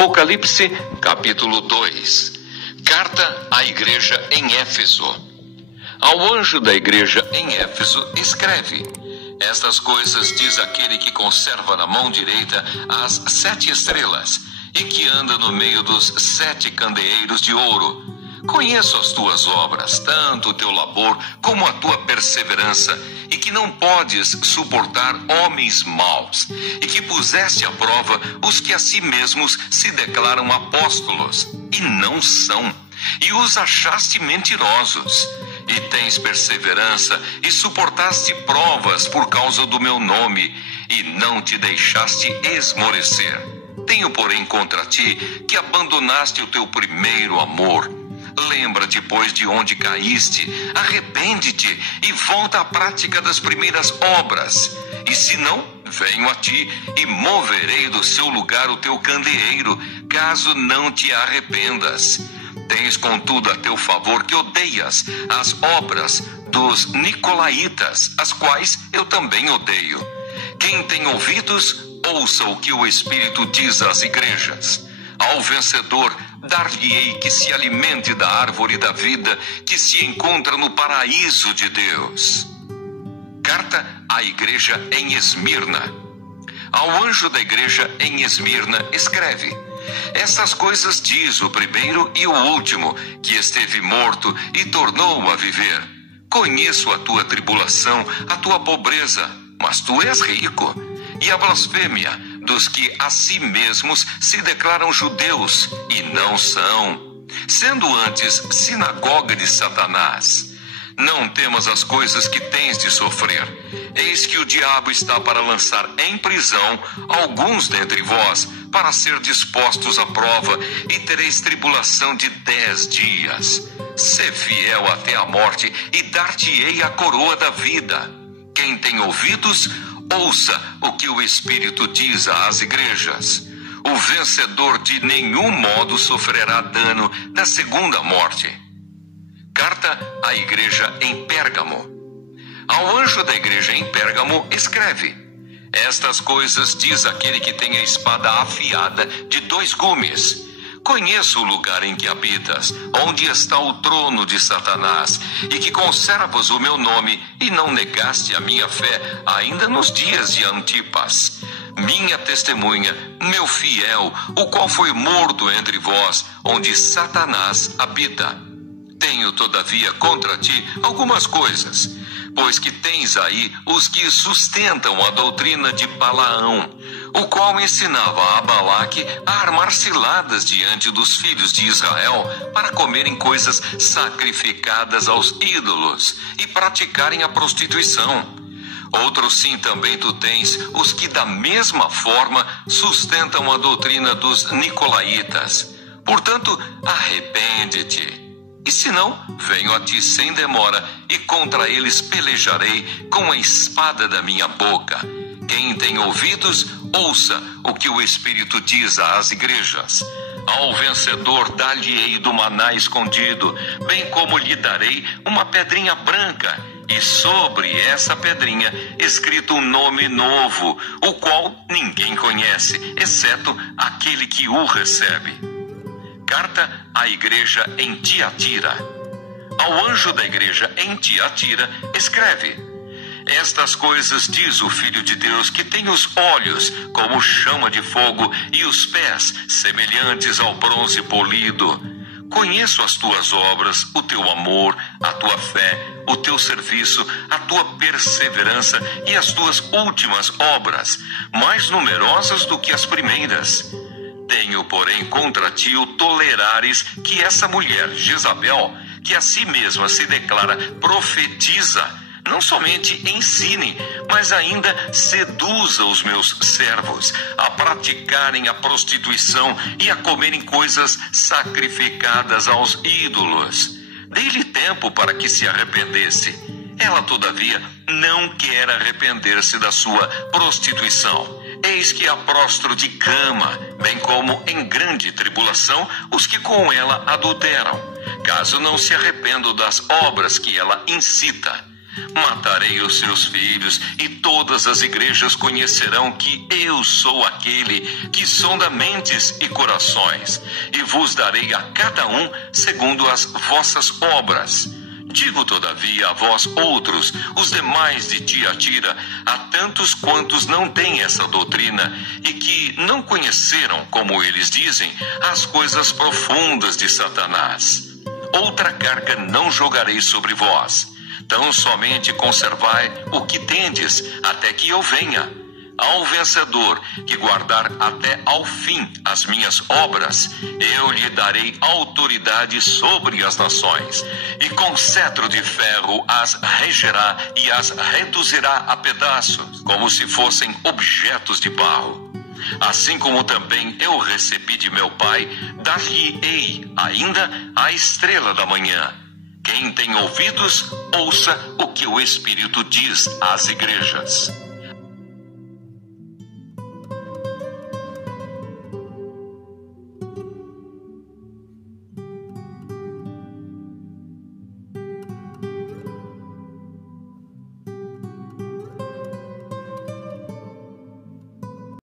Apocalipse, capítulo 2. Carta à igreja em Éfeso. Ao anjo da igreja em Éfeso escreve: estas coisas diz aquele que conserva na mão direita as 7 estrelas e que anda no meio dos 7 candeeiros de ouro. Conheço as tuas obras, tanto o teu labor como a tua perseverança, e que não podes suportar homens maus, e que puseste à prova os que a si mesmos se declaram apóstolos, e não são, e os achaste mentirosos. E tens perseverança, e suportaste provas por causa do meu nome, e não te deixaste esmorecer. Tenho, porém, contra ti que abandonaste o teu primeiro amor. Lembra-te, pois, de onde caíste, arrepende-te e volta à prática das primeiras obras. E se não, venho a ti e moverei do seu lugar o teu candeeiro, caso não te arrependas. Tens, contudo, a teu favor que odeias as obras dos nicolaítas, as quais eu também odeio. Quem tem ouvidos, ouça o que o Espírito diz às igrejas. Ao vencedor, dar-lhe-ei que se alimente da árvore da vida que se encontra no paraíso de Deus. Carta à igreja em Esmirna. Ao anjo da igreja em Esmirna escreve: estas coisas diz o primeiro e o último, que esteve morto e tornou a viver. Conheço a tua tribulação, a tua pobreza, mas tu és rico, e a blasfêmia dos que a si mesmos se declaram judeus e não são, sendo antes sinagoga de Satanás. Não temas as coisas que tens de sofrer. Eis que o diabo está para lançar em prisão alguns dentre vós, para ser dispostos à prova, e tereis tribulação de 10 dias. Sê fiel até a morte, e dar-te-ei a coroa da vida. Quem tem ouvidos, ouça o que o Espírito diz às igrejas. O vencedor de nenhum modo sofrerá dano da segunda morte. Carta à igreja em Pérgamo. Ao anjo da igreja em Pérgamo escreve: estas coisas diz aquele que tem a espada afiada de 2 gumes. Conheço o lugar em que habitas, onde está o trono de Satanás, e que conservas o meu nome, e não negaste a minha fé, ainda nos dias de Antipas, minha testemunha, meu fiel, o qual foi morto entre vós, onde Satanás habita. Tenho, todavia, contra ti algumas coisas, pois que tens aí os que sustentam a doutrina de Balaão, o qual ensinava a Balaque a armar ciladas diante dos filhos de Israel para comerem coisas sacrificadas aos ídolos e praticarem a prostituição. Outros sim também tu tens, os que da mesma forma sustentam a doutrina dos nicolaítas. Portanto, arrepende-te. E se não, venho a ti sem demora, e contra eles pelejarei com a espada da minha boca. Quem tem ouvidos, ouça o que o Espírito diz às igrejas. Ao vencedor dar-lhe-ei do maná escondido, bem como lhe darei uma pedrinha branca, e sobre essa pedrinha escrito um nome novo, o qual ninguém conhece, exceto aquele que o recebe. Carta à igreja em Tiatira. Ao anjo da igreja em Tiatira escreve: estas coisas diz o Filho de Deus, que tem os olhos como chama de fogo e os pés semelhantes ao bronze polido. Conheço as tuas obras, o teu amor, a tua fé, o teu serviço, a tua perseverança e as tuas últimas obras, mais numerosas do que as primeiras. Tenho, porém, contra ti o tolerares que essa mulher, Jezabel, que a si mesma se declara profetiza, não somente ensine, mas ainda seduza os meus servos a praticarem a prostituição e a comerem coisas sacrificadas aos ídolos. Dei-lhe tempo para que se arrependesse. Ela, todavia, não quer arrepender-se da sua prostituição. Eis que a prostro de cama, bem como em grande tribulação os que com ela adulteram, caso não se arrependam das obras que ela incita. Matarei os seus filhos, e todas as igrejas conhecerão que eu sou aquele que sonda mentes e corações, e vos darei a cada um segundo as vossas obras. Digo, todavia, a vós outros, os demais de Tiatira, a tantos quantos não têm essa doutrina, e que não conheceram, como eles dizem, as coisas profundas de Satanás. Outra carga não jogarei sobre vós. Tão somente conservai o que tendes, até que eu venha. Ao vencedor, que guardar até ao fim as minhas obras, eu lhe darei autoridade sobre as nações, e com cetro de ferro as regerá e as reduzirá a pedaços, como se fossem objetos de barro. Assim como também eu recebi de meu Pai, dar-lhe-ei ainda a estrela da manhã. Quem tem ouvidos, ouça o que o Espírito diz às igrejas.